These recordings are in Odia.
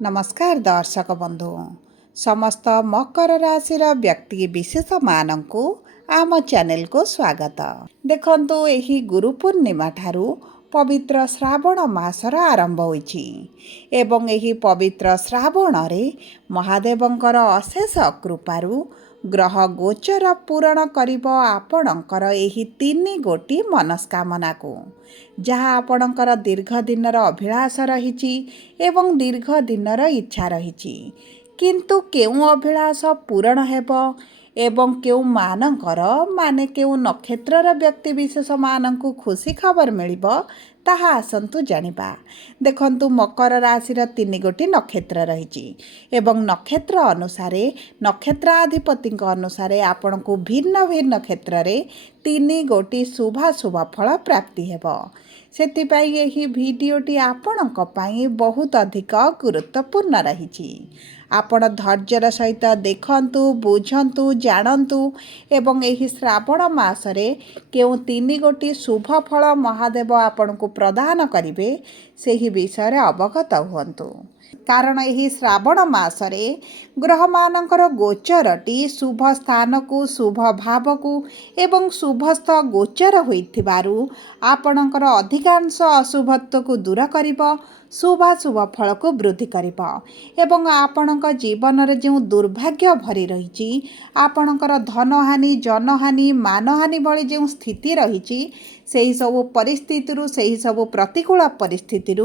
नमस्कार दर्शक बंधु समस्त मकर राशि व्यक्ति विशेष मानू आम चैनल को स्वागत। देखंतु एही गुरु पूर्णिमा ठारू पवित्र श्रावण मासर आरंभ होइछि एवं एही पवित्र श्रावण रे महादेवंकर अशेष कृपारू ग्रह गोचर पूरण करिब आपणकर एही 3 गोटी मनस्कामना को जहाँ आपणकर दीर्घ दिनर अभिलाष रहिछि एवं दीर्घ दिनर इच्छा रहिछि किंतु केउ अभिलाष पूरण हेब एवं केउ मानकर माने केउ नक्षत्रर व्यक्ति विशेष मानकु खुशी खबर मिलिब ताहा आसंतु जानिबा। देखंतु मकर राशि 3 गोटी नक्षत्र रहिछि एवं नक्षत्र अनुसारे नक्षत्राधिपति अनुसारे आपनकु भिन्न भिन्न क्षेत्र रे 3 गोटी शुभ फल प्राप्ति हेब। सेतिपाई एही भिडियोटी आपणक पाई बहुत अधिक गुरुत्वपूर्ण रहिछि। आपण धैर्यर सहित देखंतु बुझंतु जानंतु एवं एही श्रावण मासरे केउ 3 गोटी शुभ फल महादेव आपणकु प्रदान करिवे सेही विषय अवगत हुअन्तु। कारण एही श्रावण मासरे ग्रह मानकर गोचरटी शुभ स्थान को शुभ भाव को एवं शुभस्थ गोचर होइथिबारु आपणकर अधिकांश अशुभत्व को दूर करिब शुभ फल को वृद्धि करिब एवं आपणक जीवन रे जो दुर्भाग्य भरी रहिछि आपणकर धनहानि जनहानि मानहानि भली जो स्थिति रहिछि सेही सबु परिस्थिति सेही सबु प्रतिकूल परिस्थिति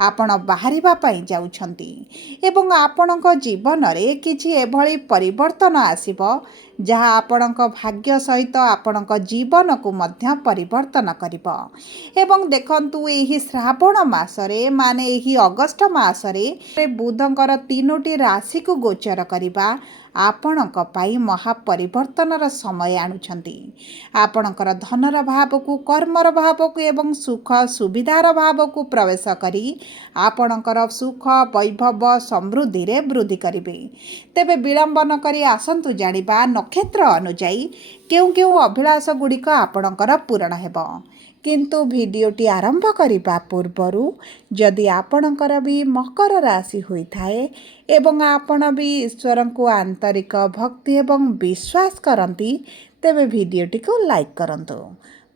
आपण बाहरिबा पई जाउछंती एवं आपणक जीवन रे किछि एभली परिवर्तन आसीबो जहाँ आपणक भाग्य सहित आपणक जीवन को मध्य परिवर्तन करिबो। एवं देखंतु एही श्रावण मासरे माने एही अगस्त मासरे बुधंकर 3टी राशि को गोचर करिबा आपणक पाई महापरिवर्तनर समय आणुछंती। आपणकर धनर भाव को कर्मर भाव को एवं सुख सुविधार भाव को प्रवेश करी आपणकर सुख वैभव समृद्धि रे वृद्धि करिवे। तेबे विलंबन करी आसंतु जानिबा नक्षत्र अनुଯାयी केउ केउ अभिलाष गुड़िक आपणकर पूरण हेब। किंतु भिडियोटी आरंभ करिबा पूर्वरु जदि आपणकर भी मकर राशि होइथाए एवं आपण भी ईश्वर को आंतरिक भक्ति एवं विश्वास करती तेबे भिडियोटी को लाइक करंतु।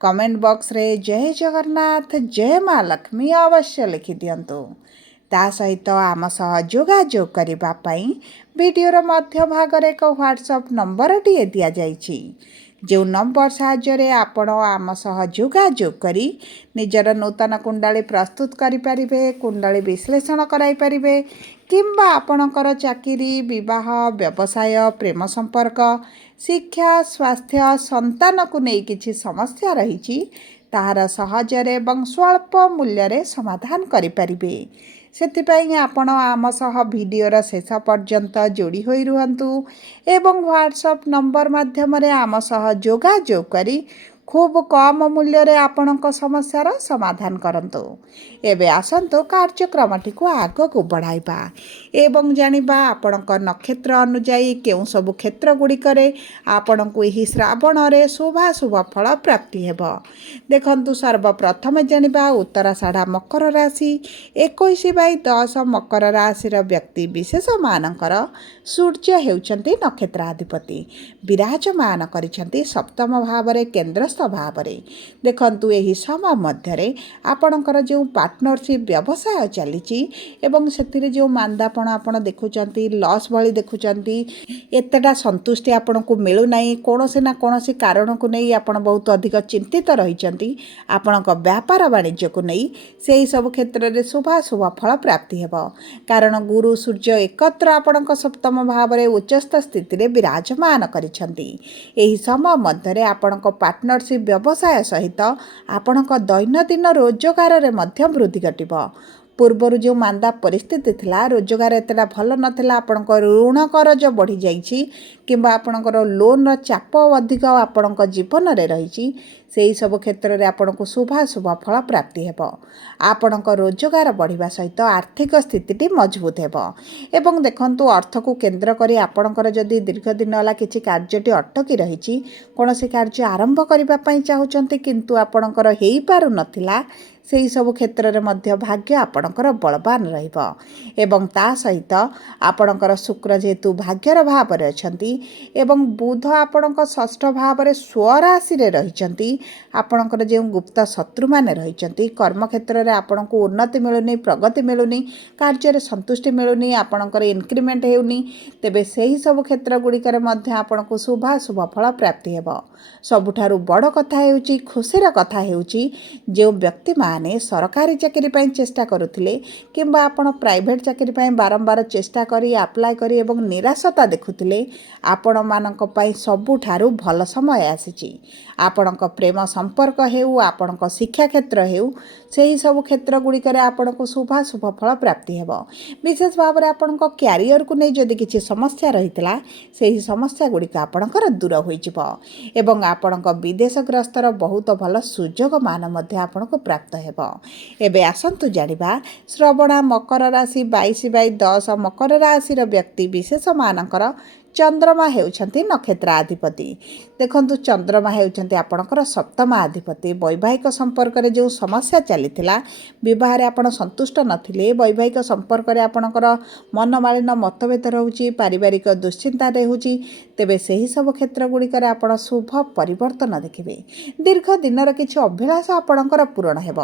कमेंट बॉक्स रे जय जगन्नाथ जय माँ लक्ष्मी अवश्य लिखि दियंतु। ता सहित आम सह जोगाजोग करिबा पई भिडियोर मध्य भाग रे एक व्हाट्सएप नंबर टी दिया जाइछि जो नंबर साहाय्य आपण आम सह जोगाजोग करी निजर नूतन कुंडली प्रस्तुत करि परिबे कुंडली विश्लेषण कराई परिबे किंबा आपणकर चाकरी विवाह व्यवसाय प्रेम संपर्क शिक्षा स्वास्थ्य संतान को नहीं किछि समस्या रही ताहार सहजरे एवं स्वल्प मूल्य रे समाधान करि परिबे। सेतिपाई आपण आम सह भिडियोर शेष पर्यंत जोड़ी होई रुहंतु एवं व्हाट्सएप नंबर माध्यम रे आम सह जोगाजोग करी खूब कम मूल्य रे आपणक समस्यार समाधान करंतु। एबे आसंतु कार्यक्रमटी को आग को बढ़ाइबा एवं जानिबा आपणक नक्षत्र अनुଯାयी केउ सब क्षेत्र गुड़िक आपणक एही श्रावण रे शुभ फल प्राप्ति हेब। देखंतु सर्वप्रथम जानिबा उत्तराषाढ़ मकर राशि 21/10 मकर राशि व्यक्ति विशेष मानकर सूर्य हेउचंती नक्षत्राधिपति विराजमान करिसंती सप्तम भाव रे केंद्रस्थ भाव रे। देखंतु एही समय मध्य आपणकर जो पार्टनरशिप व्यवसाय चली एवं से जो मांदापण आपण देखुचंती लॉस भली देखुचंती एतटा संतुष्टि आपण को मिलुना कौनसी ना कौनसी कारण को नहीं आपण बहुत अधिक चिंतित रहिचंती आपणक व्यापार वाणिज्य को नहीं से सब क्षेत्र में शुभ फल प्राप्ति हेब। कारण गुरु सूर्य एकत्र आपणक सप्तम भाव रे उच्चस्थ स्थिति रे विराजमान करिसंती। एही समय मध्य आपणक पार्टनरशिप व्यवसाय सहित आपणक दैनंदिन रोजगार रे मध्य वृद्धि घटिबो। पूर्वर जो मांदा परिस्थिति थिला रोजगार एतटा भल नथिला आपणक ऋण करज बढ़ी जाइछि किंबा आपणकर लोन चाप अधिक आपणक जीवन रे रहिछि सेही सब क्षेत्र में आपणक शुभ फल प्राप्ति हेब। आपणक रोजगार बढ़िबा सहित आर्थिक स्थिति मजबूत हेब। एवं देखंतु अर्थ को केंद्र करी आपणकर जदि दीर्घ दिन होला किछि कार्यटी अटकी रहिछि कोनोसी कार्य आरंभ करिबा पई चाहुचंती किंतु आपणकर हेई पारु नथिला ସେହି ସବୁ କ୍ଷେତ୍ରରେ ମଧ୍ୟ ଭାଗ୍ୟ ଆପଣଙ୍କର ବଳବାନ ରହିବ। ଏବଂ ତା ସହିତ ଆପଣଙ୍କର ଶୁକ୍ର ଯେହେତୁ ଭାଗ୍ୟର ଭାବରେ ଅଛନ୍ତି ଏବଂ ବୁଧ ଆପଣଙ୍କ ଷଷ୍ଠ ଭାବରେ ସ୍ୱରାଶିରେ ରହିଛନ୍ତି, ଆପଣଙ୍କର ଯେଉଁ ଗୁପ୍ତ ଶତ୍ରୁମାନେ ରହିଛନ୍ତି, କର୍ମକ୍ଷେତ୍ରରେ ଆପଣଙ୍କୁ ଉନ୍ନତି ମିଳୁନି, ପ୍ରଗତି ମିଳୁନି, କାର୍ଯ୍ୟରେ ସନ୍ତୁଷ୍ଟି ମିଳୁନି, ଆପଣଙ୍କର ଇନକ୍ରିମେଣ୍ଟ ହେଉନି, ତେବେ ସେହି ସବୁ କ୍ଷେତ୍ର ଗୁଡ଼ିକରେ ମଧ୍ୟ ଆପଣଙ୍କୁ ଶୁଭାଶୁଭ ଫଳ ପ୍ରାପ୍ତି ହେବ। ସବୁଠାରୁ ବଡ଼ କଥା ହେଉଛି, ଖୁସିର କଥା ହେଉଛି, ଯେଉଁ ବ୍ୟକ୍ତିମାନେ ସରକାରୀ ଚାକିରି ପାଇଁ ଚେଷ୍ଟା କରୁଥିଲେ କିମ୍ବା ଆପଣ ପ୍ରାଇଭେଟ୍ ଚାକିରି ପାଇଁ ବାରମ୍ବାର ଚେଷ୍ଟା କରି ଆପ୍ଲାଏ କରି ଏବଂ ନିରାଶତା ଦେଖୁଥିଲେ, ଆପଣମାନଙ୍କ ପାଇଁ ସବୁଠାରୁ ଭଲ ସମୟ ଆସିଛି। ଆପଣଙ୍କ ପ୍ରେମ ସମ୍ପର୍କ ହେଉ, ଆପଣଙ୍କ ଶିକ୍ଷା କ୍ଷେତ୍ର ହେଉ, ସେହି ସବୁ କ୍ଷେତ୍ର ଗୁଡ଼ିକରେ ଆପଣଙ୍କୁ ଶୁଭାଶୁଭ ଫଳ ପ୍ରାପ୍ତି ହେବ। ବିଶେଷ ଭାବରେ ଆପଣଙ୍କ କ୍ୟାରିୟରକୁ ନେଇ ଯଦି କିଛି ସମସ୍ୟା ରହିଥିଲା, ସେହି ସମସ୍ୟା ଗୁଡ଼ିକ ଆପଣଙ୍କର ଦୂର ହୋଇଯିବ ଏବଂ ଆପଣଙ୍କ ବିଦେଶ ଗ୍ରସ୍ତର ବହୁତ ଭଲ ସୁଯୋଗମାନ ମଧ୍ୟ ଆପଣଙ୍କୁ ପ୍ରାପ୍ତ ହେବ। ଏବେ ଆସନ୍ତୁ ଜାଣିବା ଶ୍ରବଣା ମକର ରାଶି 22/10 ମକର ରାଶିର ବ୍ୟକ୍ତି ବିଶେଷମାନଙ୍କର ଚନ୍ଦ୍ରମା ହେଉଛନ୍ତି ନକ୍ଷତ୍ରାଧିପତି। ଦେଖନ୍ତୁ, ଚନ୍ଦ୍ରମା ହେଉଛନ୍ତି ଆପଣଙ୍କର ସପ୍ତମାଧିପତି। ବୈବାହିକ ସମ୍ପର୍କରେ ଯେଉଁ ସମସ୍ୟା ଚାଲିଥିଲା, ବିବାହରେ ଆପଣ ସନ୍ତୁଷ୍ଟ ନଥିଲେ, ବୈବାହିକ ସମ୍ପର୍କରେ ଆପଣଙ୍କର ମନମାଳିନ ମତଭେଦ ରହୁଛି, ପାରିବାରିକ ଦୁଶ୍ଚିନ୍ତା ରହୁଛି, ତେବେ ସେହି ସବୁ କ୍ଷେତ୍ର ଗୁଡ଼ିକରେ ଆପଣ ଶୁଭ ପରିବର୍ତ୍ତନ ଦେଖିବେ। ଦୀର୍ଘ ଦିନର କିଛି ଅଭିଳାଷ ଆପଣଙ୍କର ପୂରଣ ହେବ।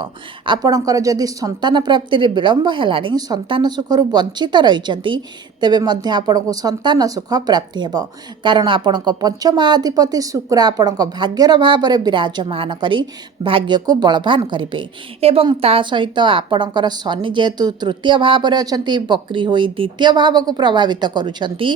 ଆପଣଙ୍କର ଯଦି ସନ୍ତାନ ପ୍ରାପ୍ତିରେ ବିଳମ୍ବ ହେଲାଣି, ସନ୍ତାନ ସୁଖରୁ ବଞ୍ଚିତ ରହିଛନ୍ତି, ତେବେ ମଧ୍ୟ ଆପଣଙ୍କୁ ସନ୍ତାନ ସୁଖ ପ୍ରାପ୍ତି ହେବ। କାରଣ ଆପଣଙ୍କ ପଞ୍ଚମାଧିପତି ଶୁକ୍ର ଆପଣଙ୍କ ଭାଗ୍ୟର ଭାବରେ ବିରାଜମାନ କରି ଭାଗ୍ୟକୁ ବଳବାନ କରିବେ ଏବଂ ତା ସହିତ ଆପଣଙ୍କର ଶନି ଯେହେତୁ ତୃତୀୟ ଭାବରେ ଅଛନ୍ତି, ବକ୍ରି ହୋଇ ଦ୍ୱିତୀୟ ଭାବକୁ ପ୍ରଭାବିତ କରୁଛନ୍ତି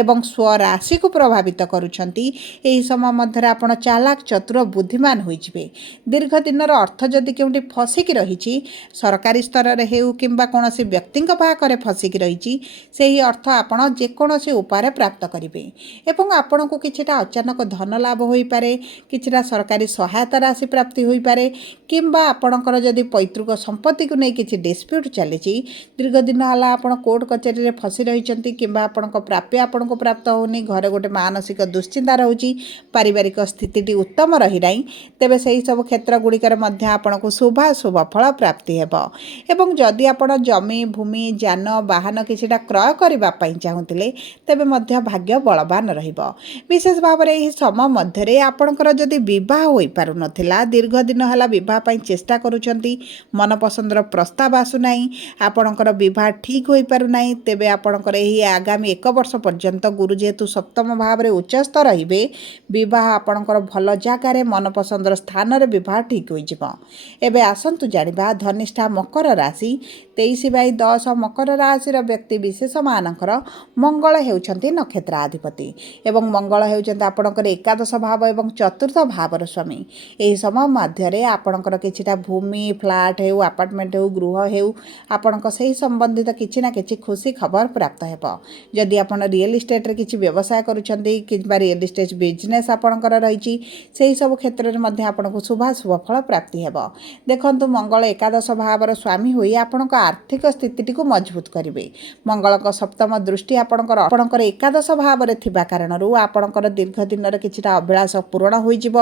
ଏବଂ ସ୍ୱରାଶିକୁ ପ୍ରଭାବିତ କରୁଛନ୍ତି। ଏହି ସମୟ ମଧ୍ୟରେ ଆପଣ ଚାଲାକ, ଚତୁର, ବୁଦ୍ଧିମାନ ହୋଇଯିବେ। ଦୀର୍ଘ ଦିନର ଅର୍ଥ ଯଦି କେଉଁଠି ଫସିକି ରହିଛି, ସରକାରୀ ସ୍ତରରେ ହେଉ କିମ୍ବା କୌଣସି ବ୍ୟକ୍ତିଙ୍କ ପାଖରେ ଫସିକି ରହିଛି, ସେହି ଅର୍ଥ ଆପଣ ଯେକୌଣସି ଉପାୟରେ ପ୍ରାପ୍ତ କରିବେ ଏବଂ ଆପଣଙ୍କୁ କିଛିଟା ଅଚାନକ ଧନ ଲାଭ ହୋଇପାରେ, କିଛିଟା ସରକାରୀ ସହାୟତା ରାଶି ପ୍ରାପ୍ତି ହୋଇପାରେ କିମ୍ବା ଆପଣଙ୍କର ଯଦି ପୈତୃକ ସମ୍ପତ୍ତିକୁ ନେଇ କିଛି ଡିସ୍ପ୍ୟୁଟ୍ ଚାଲିଛି, ଦୀର୍ଘ ଦିନ ହେଲା ଆପଣ କୋର୍ଟ କଚେରୀରେ ଫସି ରହିଛନ୍ତି କିମ୍ବା ଆପଣଙ୍କ ପ୍ରାପ୍ୟ ଆପଣଙ୍କୁ ପ୍ରାପ୍ତ ହେଉନି, ଘରେ ଗୋଟେ ମାନସିକ ଦୁଶ୍ଚିନ୍ତା ରହୁଛି, ପାରିବାରିକ ସ୍ଥିତିଟି ଉତ୍ତମ ରହିନାହିଁ, ତେବେ ସେହି ସବୁ କ୍ଷେତ୍ର ଗୁଡ଼ିକରେ ମଧ୍ୟ ଆପଣଙ୍କୁ ଶୁଭାଶୁଭ ଫଳ ପ୍ରାପ୍ତି ହେବ। ଏବଂ ଯଦି ଆପଣ ଜମି, ଭୂମି, ଯାନ, ବାହନ କିଛିଟା କ୍ରୟ କରିବା ପାଇଁ ଚାହୁଁଥିଲେ, ତେବେ ମଧ୍ୟ ଭାଗ୍ୟ ବଳବାନ ରହିବ। ବିଶେଷ ଭାବରେ ଏହି ସମୟ ମଧ୍ୟରେ ଆପଣଙ୍କର ଯଦି ବିବାହ ହୋଇପାରୁନଥିଲା, ଦୀର୍ଘ ଦିନ ହେଲା ବିବାହ ପାଇଁ ଚେଷ୍ଟା କରୁଛନ୍ତି, ମନପସନ୍ଦର ପ୍ରସ୍ତାବ ଆସୁନାହିଁ, ଆପଣଙ୍କର ବିବାହ ଠିକ୍ ହୋଇପାରୁନାହିଁ, ତେବେ ଆପଣଙ୍କର ଏହି ଆଗାମୀ 1 ବର୍ଷ ପର୍ଯ୍ୟନ୍ତ ଗୁରୁ ଯେହେତୁ ସପ୍ତମ ଭାବରେ ଉଚ୍ଚସ୍ଥ ରହିବେ, ବିବାହ ଆପଣଙ୍କର ଭଲ ଜାଗାରେ ମନପସନ୍ଦର ସ୍ଥାନରେ ବିବାହ ଠିକ୍ ହୋଇଯିବ। ଏବେ ଆସନ୍ତୁ ଜାଣିବା ଧନିଷ୍ଠା ମକର ରାଶି 23/10 ମକର ରାଶିର ବ୍ୟକ୍ତି ବିଶେଷମାନଙ୍କର ମଙ୍ଗଳ ହେଉଛନ୍ତି ନକ୍ଷତ୍ରାଧିପତି ଏବଂ ମଙ୍ଗଳ ହେଉଛନ୍ତି ଆପଣଙ୍କର ଏକାଦଶ ଭାବ ଏବଂ ଚତୁର୍ଥ ଭାବର ସ୍ୱାମୀ। ଏହି ସମୟ ମଧ୍ୟରେ ଆପଣଙ୍କର କିଛିଟା ଭୂମି, ଫ୍ଲାଟ୍ ହେଉ, ଆପାର୍ଟମେଣ୍ଟ ହେଉ, ଗୃହ ହେଉ, ଆପଣଙ୍କ ସେହି ସମ୍ବନ୍ଧିତ କିଛି ନା କିଛି ଖୁସି ଖବର ପ୍ରାପ୍ତ ହେବ। ଯଦି ଆପଣ ରିଏଲ୍ ଇଷ୍ଟେଟ୍ରେ କିଛି ବ୍ୟବସାୟ କରୁଛନ୍ତି କିମ୍ବା ରିଏଲ୍ ଇଷ୍ଟେଟ୍ ବିଜନେସ୍ ଆପଣଙ୍କର ରହିଛି, ସେହି ସବୁ କ୍ଷେତ୍ରରେ ମଧ୍ୟ ଆପଣଙ୍କୁ ଶୁଭାଶୁଭ ଫଳ ପ୍ରାପ୍ତି ହେବ। ଦେଖନ୍ତୁ, ମଙ୍ଗଳ ଏକାଦଶ ଭାବର ସ୍ୱାମୀ ହୋଇ ଆପଣଙ୍କ ଆର୍ଥିକ ସ୍ଥିତିଟିକୁ ମଜବୁତ କରିବେ। ମଙ୍ଗଳଙ୍କ ସପ୍ତମ ଦୃଷ୍ଟି ଆପଣଙ୍କର ଏକାଦଶ ଭାବରେ ଥିବା କାରଣରୁ ଆପଣଙ୍କର ଦୀର୍ଘ ଦିନର କିଛିଟା ଅଭିଳାଷ ପୂରଣ ହୋଇଯିବ।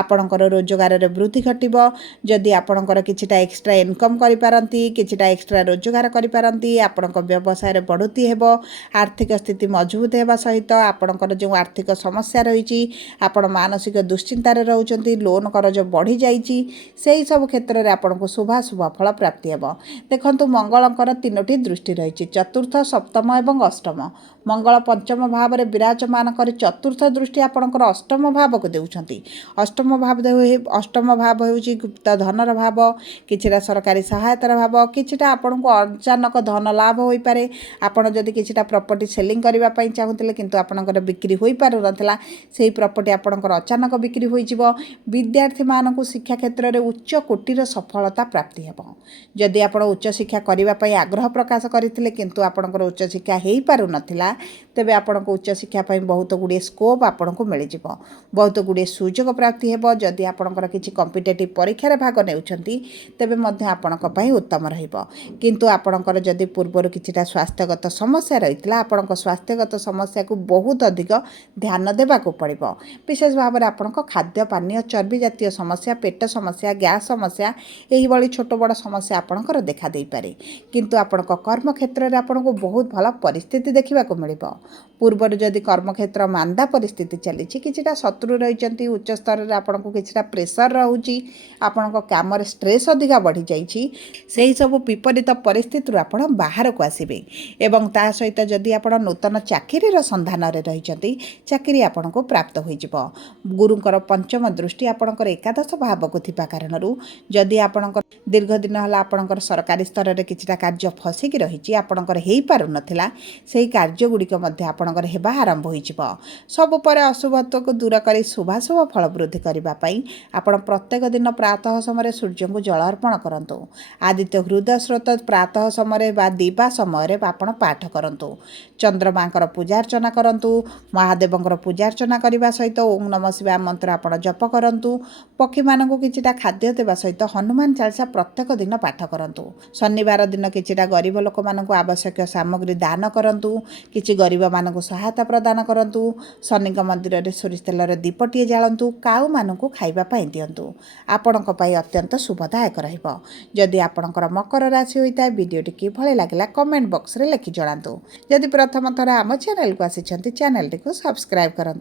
ଆପଣଙ୍କର ରୋଜଗାରରେ ବୃଦ୍ଧି ଘଟିବ। ଯଦି ଆପଣଙ୍କର କିଛିଟା ଏକ୍ସଟ୍ରା ଇନକମ୍ କରିପାରନ୍ତି, କିଛିଟା ଏକ୍ସଟ୍ରା ରୋଜଗାର କରିପାରନ୍ତି, ଆପଣଙ୍କ ବ୍ୟବସାୟରେ ବଢ଼ୁତି ହେବ। ଆର୍ଥିକ ସ୍ଥିତି ମଜବୁତ ହେବା ସହିତ ଆପଣଙ୍କର ଯେଉଁ ଆର୍ଥିକ ସମସ୍ୟା ରହିଛି, ଆପଣ ମାନସିକ ଦୁଶ୍ଚିନ୍ତାରେ ରହୁଛନ୍ତି, ଲୋନ୍ କରଜ ବଢ଼ିଯାଇଛି, ସେହି ସବୁ କ୍ଷେତ୍ରରେ ଆପଣଙ୍କୁ ଶୁଭାଶୁଭ ଫଳ ପ୍ରାପ୍ତି ହେବ। ଦେଖନ୍ତୁ, ମଙ୍ଗଳଙ୍କର 3ଟି ଦୃଷ୍ଟି ରହିଛି, ଚତୁର୍ଥ, ସପ୍ତମ ଏବଂ ଅଷ୍ଟମ। ମଙ୍ଗଳ ପଞ୍ଚମ ଭାବରେ ବିରାଜମାନ କରି ଚତୁର୍ଥ ଦୃଷ୍ଟି ଆପଣଙ୍କର ଅଷ୍ଟମ ଭାବକୁ ଦେଉଛନ୍ତି। ଅଷ୍ଟମ ଭାବ ହେଉଛି ଗୁପ୍ତ ଧନର ଭାବ, କିଛିଟା ସରକାରୀ ସହାୟତାର ଭାବ, କିଛିଟା ଆପଣଙ୍କୁ ଅଚାନକ ଧନ ଲାଭ ହୋଇପାରେ। ଆପଣ ଯଦି କିଛିଟା ପ୍ରପର୍ଟି ସେଲିଂ କରିବା ପାଇଁ ଚାହୁଁଥିଲେ କିନ୍ତୁ ଆପଣଙ୍କର ବିକ୍ରି ହୋଇପାରୁନଥିଲା, ସେହି ପ୍ରପର୍ଟି ଆପଣଙ୍କର ଅଚାନକ ବିକ୍ରି ହୋଇଯିବ। ବିଦ୍ୟାର୍ଥୀମାନଙ୍କୁ ଶିକ୍ଷା କ୍ଷେତ୍ରରେ ଉଚ୍ଚ କୋଟିର ସଫଳତା ପ୍ରାପ୍ତି ହେବ। ଯଦି ଆପଣ ଉଚ୍ଚଶିକ୍ଷା କରିବା ପାଇଁ ଆଗ୍ରହ ପ୍ରକାଶ କରିଥିଲେ କିନ୍ତୁ ଆପଣଙ୍କର ଉଚ୍ଚଶିକ୍ଷା ହୋଇପାରୁନଥିଲା, ତେବେ ଆପଣ ଆପଣଙ୍କୁ ଉଚ୍ଚଶିକ୍ଷା ପାଇଁ ବହୁତ ଗୁଡ଼ିଏ ସ୍କୋପ୍ ଆପଣଙ୍କୁ ମିଳିଯିବ, ବହୁତ ଗୁଡ଼ିଏ ସୁଯୋଗ ପ୍ରାପ୍ତି ହେବ। ଯଦି ଆପଣଙ୍କର କିଛି କମ୍ପିଟେଟିଭ୍ ପରୀକ୍ଷାରେ ଭାଗ ନେଉଛନ୍ତି ତେବେ ମଧ୍ୟ ଆପଣଙ୍କ ପାଇଁ ଉତ୍ତମ ରହିବ। କିନ୍ତୁ ଆପଣଙ୍କର ଯଦି ପୂର୍ବରୁ କିଛିଟା ସ୍ୱାସ୍ଥ୍ୟଗତ ସମସ୍ୟା ରହିଥିଲା, ଆପଣଙ୍କ ସ୍ୱାସ୍ଥ୍ୟଗତ ସମସ୍ୟାକୁ ବହୁତ ଅଧିକ ଧ୍ୟାନ ଦେବାକୁ ପଡ଼ିବ। ବିଶେଷ ଭାବରେ ଆପଣଙ୍କ ଖାଦ୍ୟ ପାନୀୟ, ଚର୍ବି ଜାତୀୟ ସମସ୍ୟା, ପେଟ ସମସ୍ୟା, ଗ୍ୟାସ୍ ସମସ୍ୟା, ଏହିଭଳି ଛୋଟ ବଡ଼ ସମସ୍ୟା ଆପଣଙ୍କର ଦେଖାଦେଇପାରେ। କିନ୍ତୁ ଆପଣଙ୍କ କର୍ମକ୍ଷେତ୍ରରେ ଆପଣଙ୍କୁ ବହୁତ ଭଲ ପରିସ୍ଥିତି ଦେଖିବାକୁ ମିଳିବ। ପୂର୍ବରୁ ଯଦି କର୍ମକ୍ଷେତ୍ର ମାନ୍ଦା ପରିସ୍ଥିତି ଚାଲିଛି, କିଛିଟା ଶତ୍ରୁ ରହିଛନ୍ତି, ଉଚ୍ଚ ସ୍ତରରେ ଆପଣଙ୍କୁ କିଛିଟା ପ୍ରେସର ରହୁଛି, ଆପଣଙ୍କ କାମରେ ଷ୍ଟ୍ରେସ୍ ଅଧିକା ବଢ଼ିଯାଇଛି, ସେହି ସବୁ ବିପରୀତ ପରିସ୍ଥିତିରୁ ଆପଣ ବାହାରକୁ ଆସିବେ। ଏବଂ ତା ସହିତ ଯଦି ଆପଣ ନୂତନ ଚାକିରିର ସନ୍ଧାନରେ ରହିଛନ୍ତି, ଚାକିରି ଆପଣଙ୍କୁ ପ୍ରାପ୍ତ ହୋଇଯିବ। ଗୁରୁଙ୍କର ପଞ୍ଚମ ଦୃଷ୍ଟି ଆପଣଙ୍କର ଏକାଦଶ ଭାବକୁ ଥିବା କାରଣରୁ ଯଦି ଆପଣଙ୍କର ଦୀର୍ଘ ଦିନ ହେଲା ଆପଣଙ୍କର ସରକାରୀ ସ୍ତରରେ କିଛିଟା କାର୍ଯ୍ୟ ଫସିକି ରହିଛି, ଆପଣଙ୍କର ହେଇପାରୁନଥିଲା, ସେହି କାର୍ଯ୍ୟଗୁଡ଼ିକ ମଧ୍ୟ ଆପଣଙ୍କର ହେବା ଆରମ୍ଭ ହୋଇଯିବ। ସବୁ ପରେ ଅଶୁଭତ୍ୱକୁ ଦୂର କରି ଶୁଭାଶୁଭ ଫଳ ବୃଦ୍ଧି କରିବା ପାଇଁ ଆପଣ ପ୍ରତ୍ୟେକ ଦିନ ପ୍ରାତଃ ସମୟରେ ସୂର୍ଯ୍ୟଙ୍କୁ ଜଳ ଅର୍ପଣ କରନ୍ତୁ। ଆଦିତ୍ୟ ହୃଦୟ ସ୍ରୋତ ପ୍ରାତଃ ସମୟରେ ବା ଦିବା ସମୟରେ ଆପଣ ପାଠ କରନ୍ତୁ। ଚନ୍ଦ୍ରମାଙ୍କର ପୂଜାର୍ଚ୍ଚନା କରନ୍ତୁ। ମହାଦେବଙ୍କର ପୂଜାର୍ଚ୍ଚନା କରିବା ସହିତ ଓଁ ନମଃ ଶିବାୟ ମନ୍ତ୍ର ଆପଣ ଜପ କରନ୍ତୁ। ପକ୍ଷୀମାନଙ୍କୁ କିଛିଟା ଖାଦ୍ୟ ଦେବା ସହିତ ହନୁମାନ ଚାଳିଶା ପ୍ରତ୍ୟେକ ଦିନ ପାଠ କରନ୍ତୁ। ଶନିବାର ଦିନ କିଛିଟା ଗରିବ ଲୋକମାନଙ୍କୁ ଆବଶ୍ୟକୀୟ ସାମଗ୍ରୀ ଦାନ କରନ୍ତୁ। କିଛି ଗରିବମାନଙ୍କୁ ସହାୟତା ପ୍ରଦାନ କରନ୍ତୁ। ଶନିଙ୍କ ମନ୍ଦିରରେ ସୋରିଷ ତେଲର ଦୀପଟିଏ ଜାଳନ୍ତୁ। କାଉମାନଙ୍କୁ ଖାଇବା ପାଇଁ ଦିଅନ୍ତୁ। ଆପଣଙ୍କ ପାଇଁ ଅତ୍ୟନ୍ତ ଶୁଭଦାୟକ ରହିବ। ଯଦି ଆପଣଙ୍କର ମକର ରାଶି ହୋଇଥାଏ, ଭିଡ଼ିଓଟି କିଭଳି ଲାଗିଲା କମେଣ୍ଟ ବକ୍ସରେ ଲେଖି ଜଣାନ୍ତୁ। ଯଦି ପ୍ରଥମ ଥର ଆମ ଚ୍ୟାନେଲକୁ ଆସିଛନ୍ତି, ଚ୍ୟାନେଲଟିକୁ ସବସ୍କ୍ରାଇବ୍ କରନ୍ତୁ।